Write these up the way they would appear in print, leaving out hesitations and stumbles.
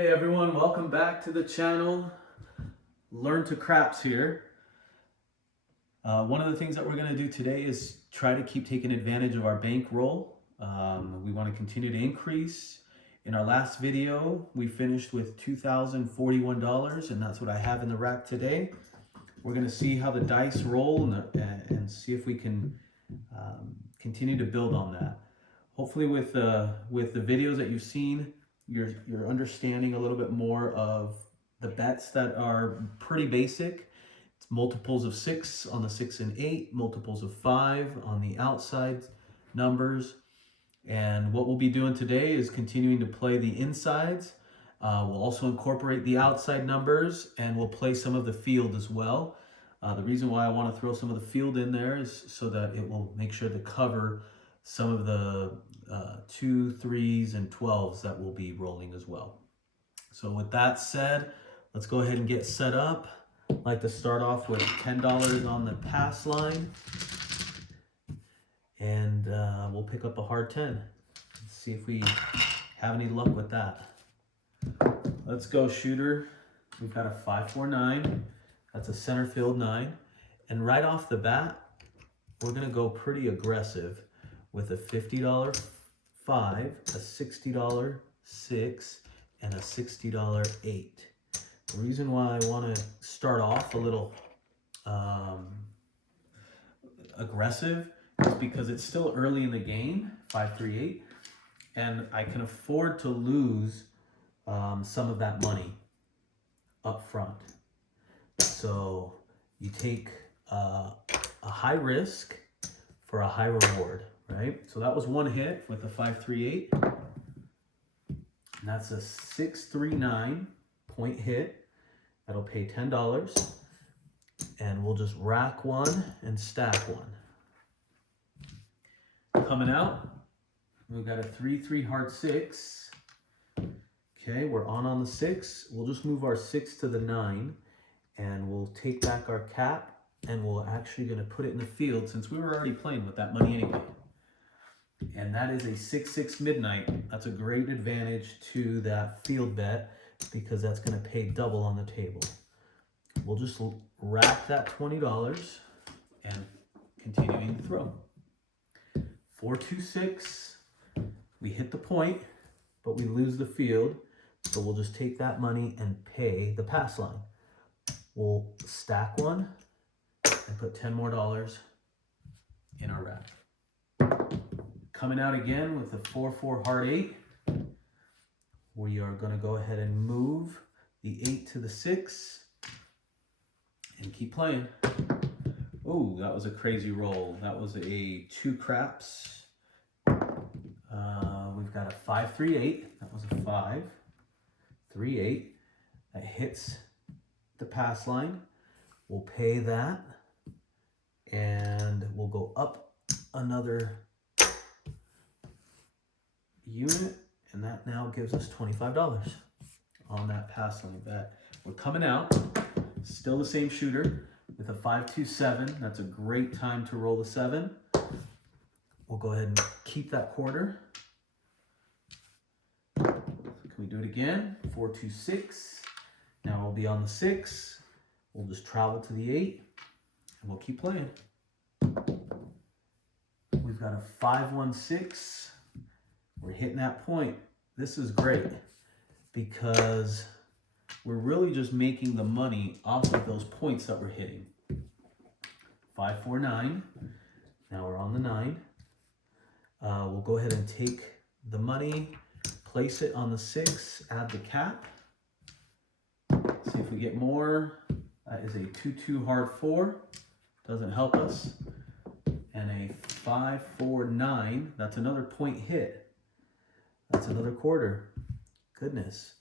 Hey everyone, welcome back to the channel. Learn to Craps here. One of the things that we're going to do today is try to keep taking advantage of our bankroll. We want to continue to increase. In our last video, we finished with $2,041, and that's what I have in the rack today. We're going to see how the dice roll and see if we can continue to build on that. Hopefully with the videos that you've seen, you're understanding a little bit more of the bets that are pretty basic. It's multiples of 6 on the 6 and 8, multiples of 5 on the outside numbers. And what we'll be doing today is continuing to play the insides. We'll also incorporate the outside numbers, and we'll play some of the field as well. The reason why I want to throw some of the field in there is so that it will make sure to cover some of the 2, 3s, and 12s that will be rolling as well. So with that said, let's go ahead and get set up. I'd like to start off with $10 on the pass line. And we'll pick up a hard 10. Let's see if we have any luck with that. Let's go, shooter. We've got a 5-4-9. That's a center field 9. And right off the bat, we're going to go pretty aggressive with a $50 5, a $60 6, and a $60 8. The reason why I want to start off a little aggressive is because it's still early in the game, 5-3-8, and I can afford to lose some of that money up front. So you take a high risk for a high reward, right? So that was one hit with the 5-3-8. And that's a 6-3-9 point hit. That'll pay $10. And we'll just rack one and stack one. Coming out, we've got a 3-3 hard 6. Okay, we're on the 6. We'll just move our 6 to the 9, and we'll take back our cap, and we're actually going to put it in the field since we were already playing with that money anyway. And that is a 6-6 midnight. That's a great advantage to that field bet because that's going to pay double on the table. We'll just rack that $20 and continuing to throw. 4-2-6. We hit the point, but we lose the field. So we'll just take that money and pay the pass line. We'll stack one and put $10 more in our rack. Coming out again with a 4-4 hard 8. We are going to go ahead and move the 8 to the 6 and keep playing. Oh, that was a crazy roll. That was a 2 craps. We've got a 5-3-8. That was a 5-3-8. That hits the pass line. We'll pay that, and we'll go up another unit, and that now gives us $25 on that pass line bet. We're coming out, still the same shooter with a 5-2-7. That's a great time to roll the 7. We'll go ahead and keep that quarter. Can we do it again? 4-2-6. Now we'll be on the 6. We'll just travel to the 8, and we'll keep playing. We've got a 5-1-6. We're hitting that point. This is great because we're really just making the money off of those points that we're hitting. 5-4-9. Now we're on the 9. We'll go ahead and take the money, place it on the 6, add the cap. See if we get more. That is a 2-2 hard 4. Doesn't help us. And a 5-4-9. That's another point hit. That's another quarter. Goodness.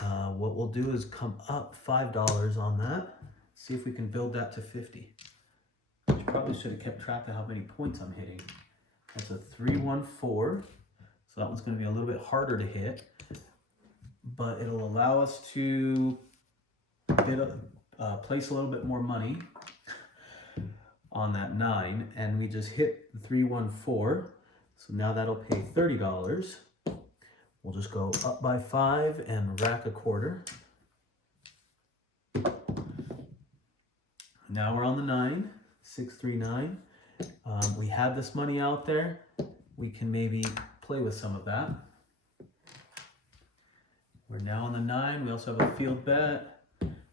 What we'll do is come up $5 on that. See if we can build that to 50. I probably should have kept track of how many points I'm hitting. That's a 3-1-4. So that one's going to be a little bit harder to hit. But it'll allow us to place a little bit more money on that 9. And we just hit the 3-1-4. So now that'll pay $30. We'll just go up by 5 and rack a quarter. Now we're on the 9, 6, 3, 9. We had this money out there. We can maybe play with some of that. We're now on the 9. We also have a field bet.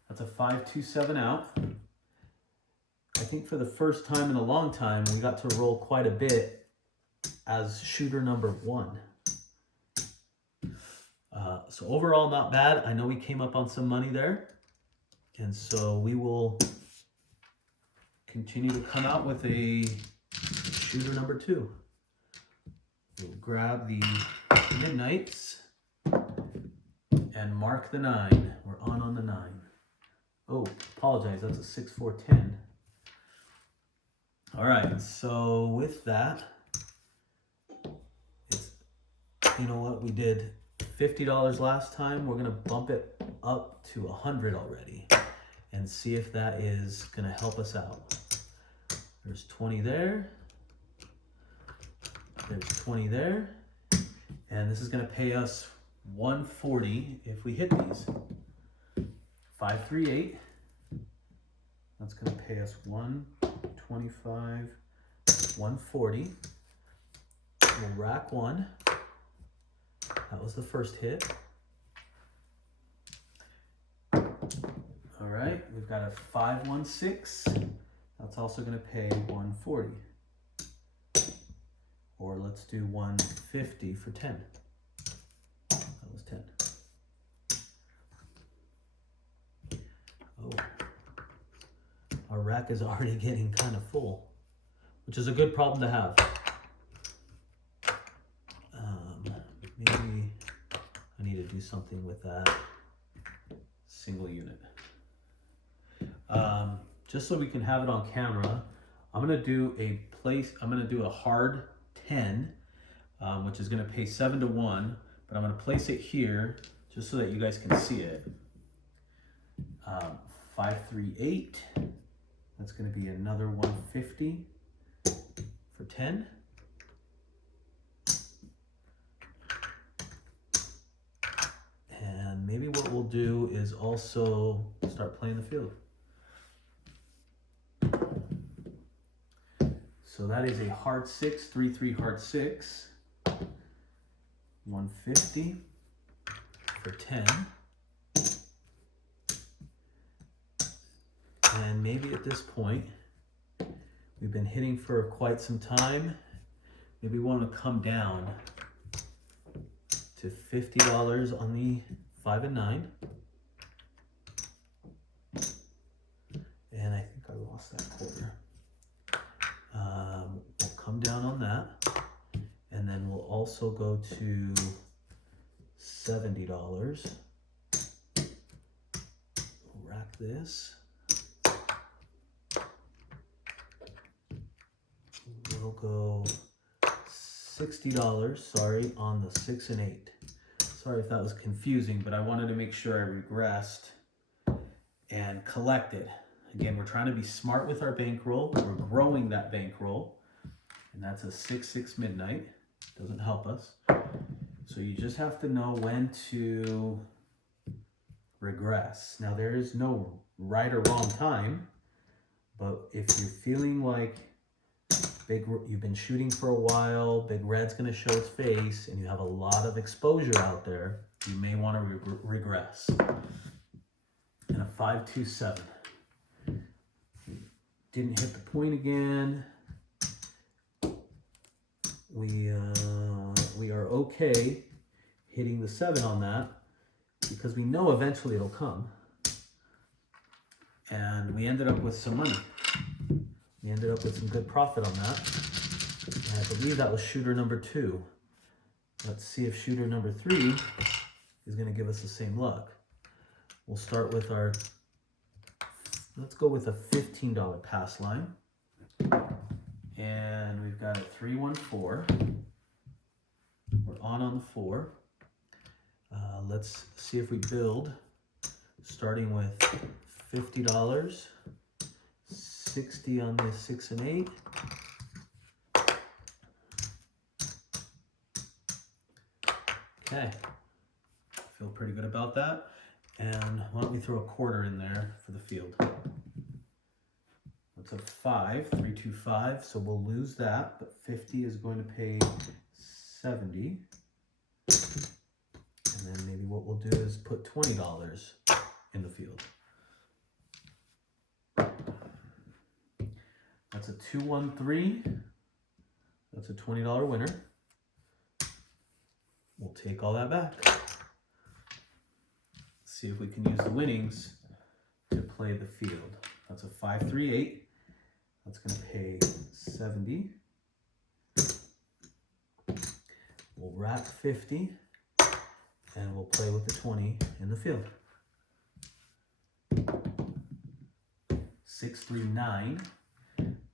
That's a 5, 2, 7 out. I think for the first time in a long time, we got to roll quite a bit as shooter number 1. So overall, not bad. I know we came up on some money there. And so we will continue to come out with a shooter number 2. We'll grab the midnights and mark the 9. We're on the 9. Oh, apologize. That's a 6, 4, 10. All right. So with that, you know what? We did $50 last time. We're gonna bump it up to 100 already and see if that is gonna help us out. There's 20 there. There's 20 there. And this is gonna pay us 140 if we hit these. 5, 3, 8. That's gonna pay us 125, 140. We'll rack 1. That was the first hit. All right, we've got a 5, 1, 6. That's also gonna pay 140. Or let's do 150 for 10. That was 10. Oh, our rack is already getting kind of full, which is a good problem to have. Maybe I need to do something with that single unit. Just so we can have it on camera, I'm gonna do a hard 10, which is gonna pay 7 to 1, but I'm gonna place it here just so that you guys can see it. 5, 3, 8. That's gonna be another 150 for 10. And maybe what we'll do is also start playing the field. So that is a hard 6, 3, 3 hard 6. 150 for 10. And maybe at this point, we've been hitting for quite some time. Maybe we want to come down to $50 on the 5 and 9. And I think I lost that quarter. We'll come down on that. And then we'll also go to $70. We'll rack this. We'll go $60, sorry, on the 6 and 8. Sorry if that was confusing, but I wanted to make sure I regressed and collected. Again, we're trying to be smart with our bankroll. We're growing that bankroll, and that's a 6, 6 midnight. Doesn't help us. So you just have to know when to regress. Now, there is no right or wrong time, but if you're feeling like you've been shooting for a while, Big Red's gonna show its face, and you have a lot of exposure out there, you may want to regress. And a 5, 2, 7. Didn't hit the point again. We are okay hitting the 7 on that because we know eventually it'll come. And we ended up with some money. We ended up with some good profit on that. And I believe that was shooter number 2. Let's see if shooter number 3 is going to give us the same luck. We'll start with let's go with a $15 pass line. And we've got a 3, 1, 4. We're on the 4. Let's see if we build, starting with $50. 60 on the 6 and 8. Okay, feel pretty good about that. And why don't we throw a quarter in there for the field? That's a 5, 3, 2, 5. So we'll lose that, but 50 is going to pay 70. And then maybe what we'll do is put $20 in the field. That's a 2, 1, 3. That's a $20 winner. We'll take all that back. See if we can use the winnings to play the field. That's a 5, 3, 8. That's going to pay 70. We'll rack 50, and we'll play with the 20 in the field. 6, 3, 9.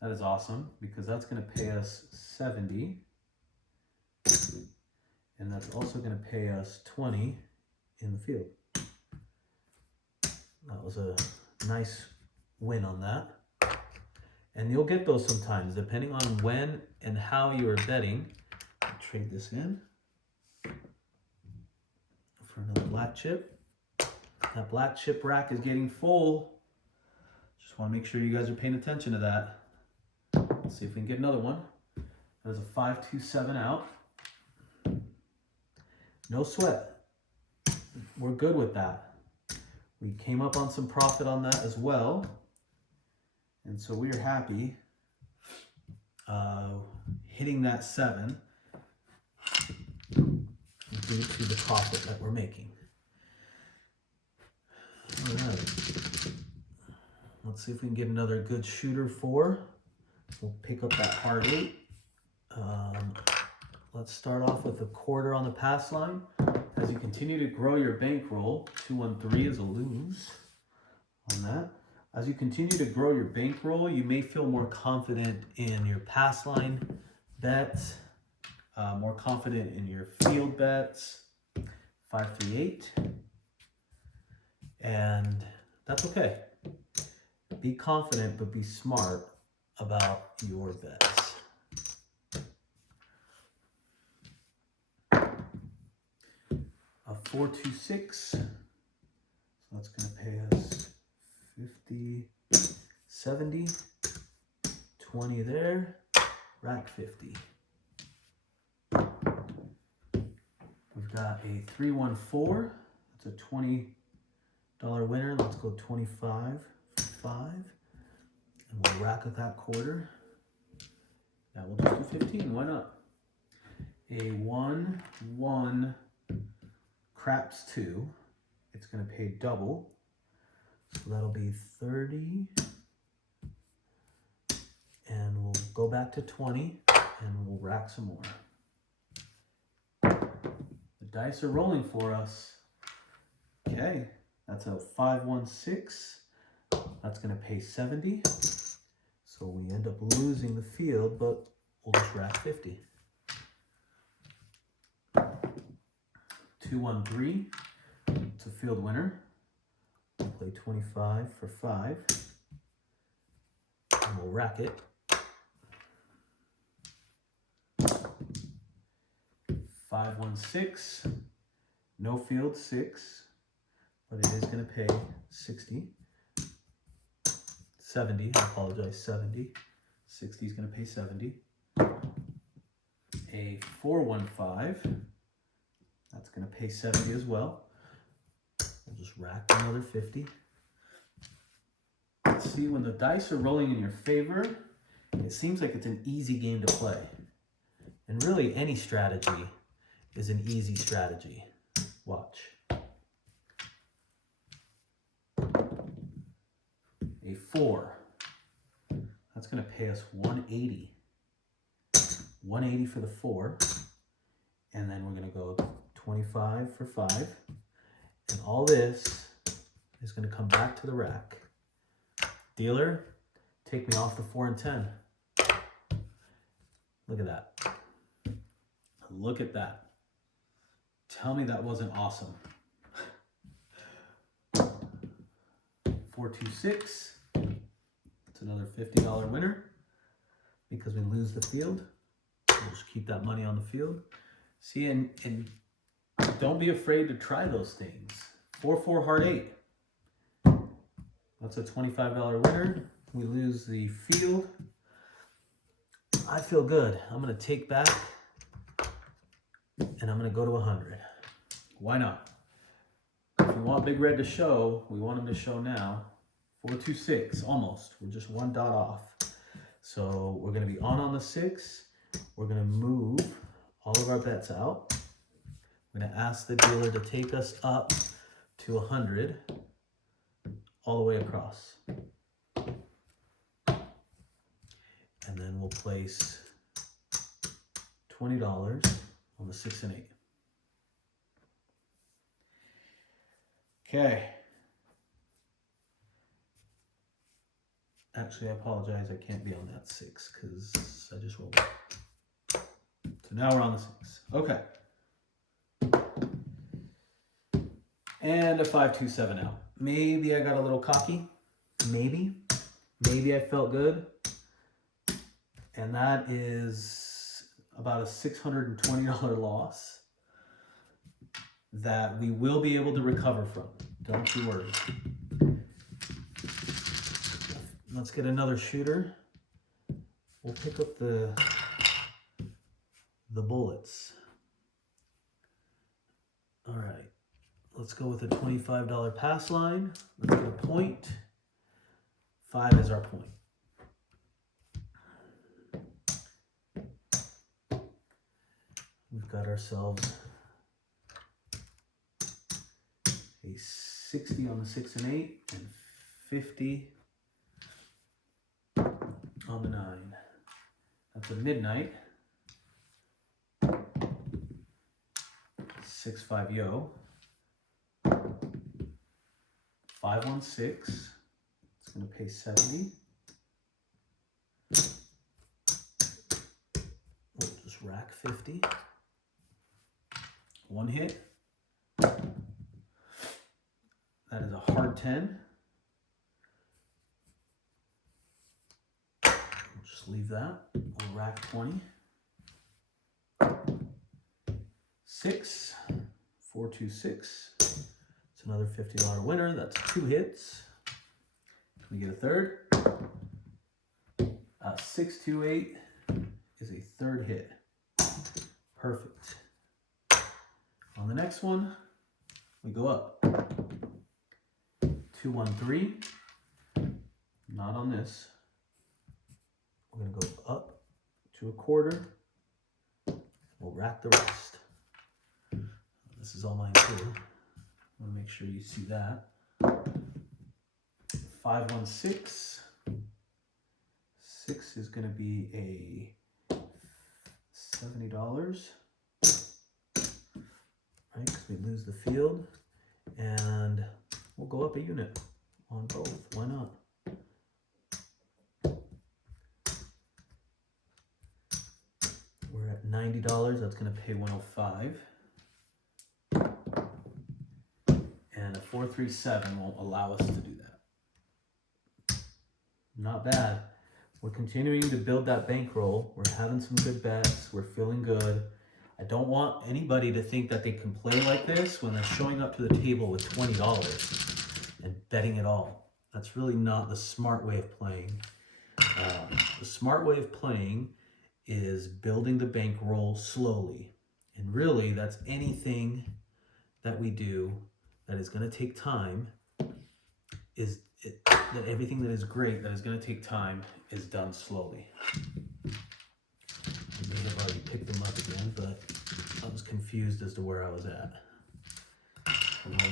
That is awesome because that's going to pay us 70. And that's also going to pay us 20 in the field. That was a nice win on that. And you'll get those sometimes, depending on when and how you are betting. I'll trade this in for another black chip. That black chip rack is getting full. Just want to make sure you guys are paying attention to that. Let's see if we can get another one. There's a 5, 2, 7 out. No sweat. We're good with that. We came up on some profit on that as well. And so we are happy hitting that 7 due to the profit that we're making. All right. Let's see if we can get another good shooter 4. We'll pick up that hard 8. Let's start off with a quarter on the pass line. As you continue to grow your bankroll, 2, 1, 3 is a lose on that. As you continue to grow your bankroll, you may feel more confident in your pass line bets, more confident in your field bets, 5, 3, 8. And that's okay. Be confident, but be smart about your bets. A 4, 2, 6. So that's going to pay us 50, 70, 20 there, rack 50. We've got a 3, 1, 4. That's a $20 winner. Let's go 25 for 5. And we'll rack with that quarter. That will just do 15. Why not? A 1, 1, craps 2. It's going to pay double. So that'll be 30. And we'll go back to 20 and we'll rack some more. The dice are rolling for us. Okay, that's a 5, 1, 6. That's going to pay 70. So we end up losing the field, but we'll just rack 50. 2, 1, 3. It's a field winner. We'll play 25 for 5. And we'll rack it. 5, 1, 6. No field, 6. But it is going to pay 60. 70, I apologize, 70. 60 is going to pay 70. A 4, 1, 5. That's going to pay 70 as well. We'll just rack another 50. Let's see, when the dice are rolling in your favor, it seems like it's an easy game to play. And really, any strategy is an easy strategy. Watch. A 4. That's going to pay us 180. 180 for the 4. And then we're going to go 25 for 5. And all this is going to come back to the rack. Dealer, take me off the 4 and 10. Look at that. Look at that. Tell me that wasn't awesome. 4, 2, 6. It's another $50 winner because we lose the field. We'll just keep that money on the field. See, and don't be afraid to try those things. 4-4 heart 8. That's a $25 winner. We lose the field. I feel good. I'm going to take back and I'm going to go to 100. Why not? If we want Big Red to show, we want him to show now. 4-2-6, almost. We're just one dot off. So we're going to be on the 6. We're going to move all of our bets out. I'm going to ask the dealer to take us up to 100 all the way across. And then we'll place $20 on the 6 and 8. Okay. Actually, I apologize. I can't be on that 6 because I just rolled it. So now we're on the 6. Okay. And a 5-2-7 out. Maybe I got a little cocky. Maybe I felt good. And that is about a $620 loss that we will be able to recover from. Don't you worry. Let's get another shooter. We'll pick up the bullets. All right. Let's go with a $25 pass line. Let's get a point. 5 is our point. We've got ourselves a 60 on the 6 and 8 and 50 on the 9. That's a midnight. 6-5 yo. 5-1-6. It's going to pay 70. We'll just rack 50. One hit. That is a hard 10. We'll just leave that. We'll rack 20. 6. 4-2-6. It's another $50 winner. That's 2 hits. Can we get a third? 6-2-8 is a third hit. Perfect. On the next one, we go up. 2-1-3. Not on this. We're going to go up to a quarter. We'll rack the rest. This is all mine too. I want to make sure you see that. 5-1-6. 6 is going to be a $70. Right, because we lose the field. And we'll go up a unit on both. Why not? We're at $90. That's going to pay $105. And a 4-3-7 won't allow us to do that. Not bad. We're continuing to build that bankroll. We're having some good bets. We're feeling good. I don't want anybody to think that they can play like this when they're showing up to the table with $20 and betting it all. That's really not the smart way of playing. The smart way of playing is building the bankroll slowly. And really, that's anything that we do that is going to take time. That everything that is great, that is going to take time, is done slowly. I may have already picked them up again, but I was confused as to where I was at.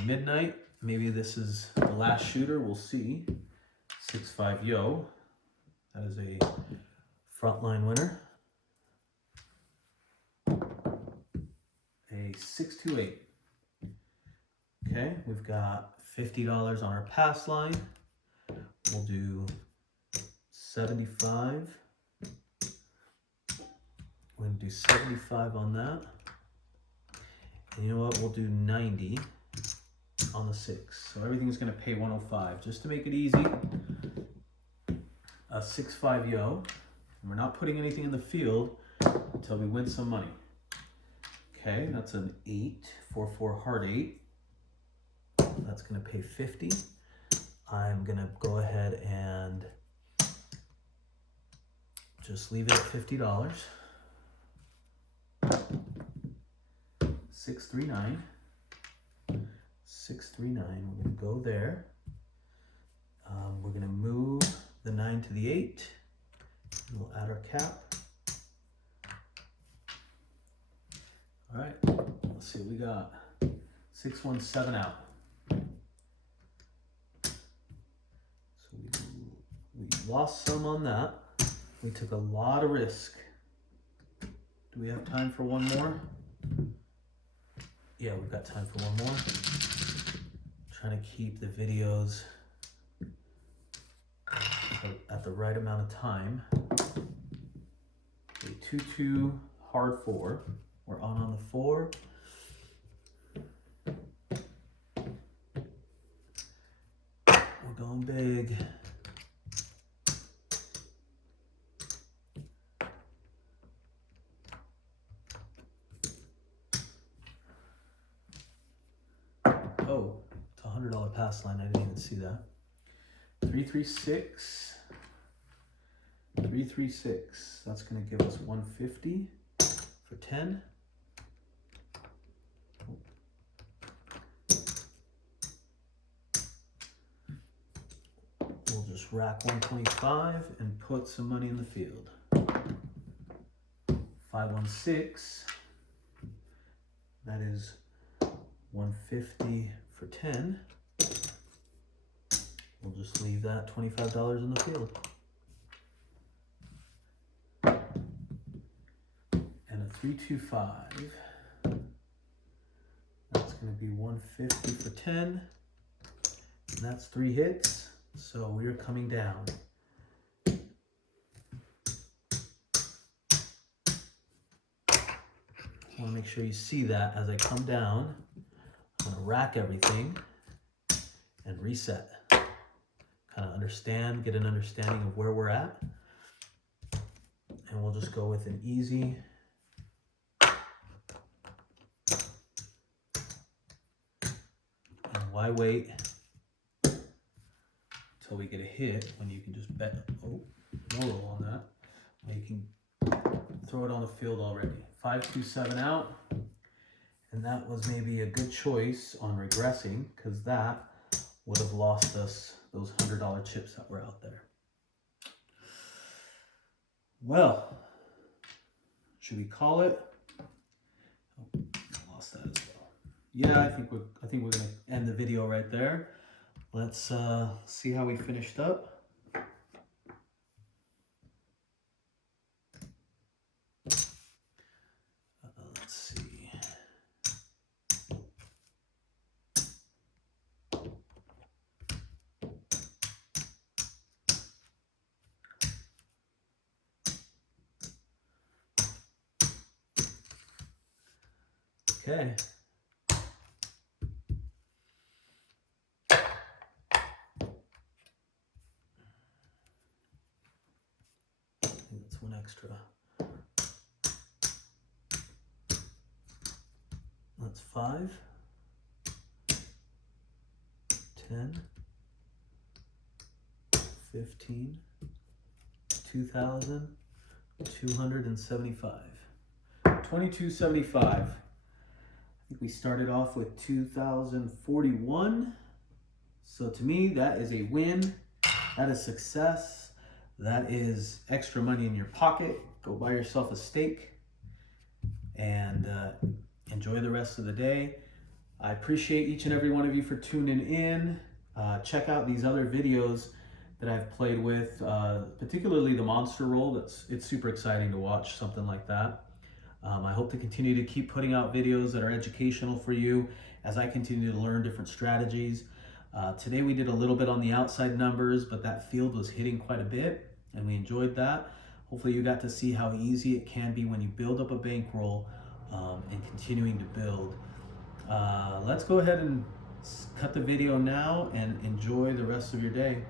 Midnight, maybe this is the last shooter, we'll see. 6-5 yo. That is a frontline winner. A 6-2-8. Okay, we've got $50 on our pass line. We'll do 75. We're going to do 75 on that. And you know what? We'll do 90 on the 6. So everything's going to pay 105. Just to make it easy, a 6-5 yo. And we're not putting anything in the field until we win some money. Okay, that's an 8, 4-4 heart 8. That's gonna pay 50. I'm gonna go ahead and just leave it at $50. 639. 639. We're gonna go there. We're gonna move the 9 to the 8. We'll add our cap. All right, let's see what we got. 617 out. So we lost some on that. We took a lot of risk. Do we have time for one more? Yeah, we've got time for one more. Trying to keep the videos at the right amount of time. A 2-2 hard 4. We're on the 4. We're going big. Oh, it's a $100 pass line. I didn't even see that. 336. 336. That's going to give us 150 for 10. We'll just rack 125 and put some money in the field. 516. That is 150 for 10. We'll just leave that $25 in the field. And a 325. That's going to be 150 for 10. And that's 3 hits. So we're coming down. I want to make sure you see that as I come down. I'm going to rack everything and reset. Kind of get an understanding of where we're at. And we'll just go with an easy and why wait until we get a hit when you can just bet, oh, no roll on that. When you can throw it on the field already. 527 out. And that was maybe a good choice on regressing because that would have lost us those $100 chips that were out there. Well, should we call it? Oh, I lost that as well. Yeah, I think we're gonna end the video right there. Let's see how we finished up. Let's see. Okay. I think that's one extra. That's 5, 10, 15, 2,275. 2275. I think we started off with 2,041. So to me, that is a win. That is success. That is extra money in your pocket. Go buy yourself a steak and enjoy the rest of the day. I appreciate each and every one of you for tuning in. Check out these other videos that I've played with, particularly the monster roll. It's super exciting to watch something like that. I hope to continue to keep putting out videos that are educational for you as I continue to learn different strategies. Today we did a little bit on the outside numbers, but that field was hitting quite a bit and we enjoyed that. Hopefully you got to see how easy it can be when you build up a bankroll and continuing to build. Let's go ahead and cut the video now and enjoy the rest of your day.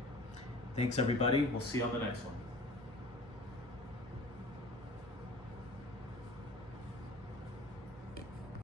Thanks everybody. We'll see you on the next one.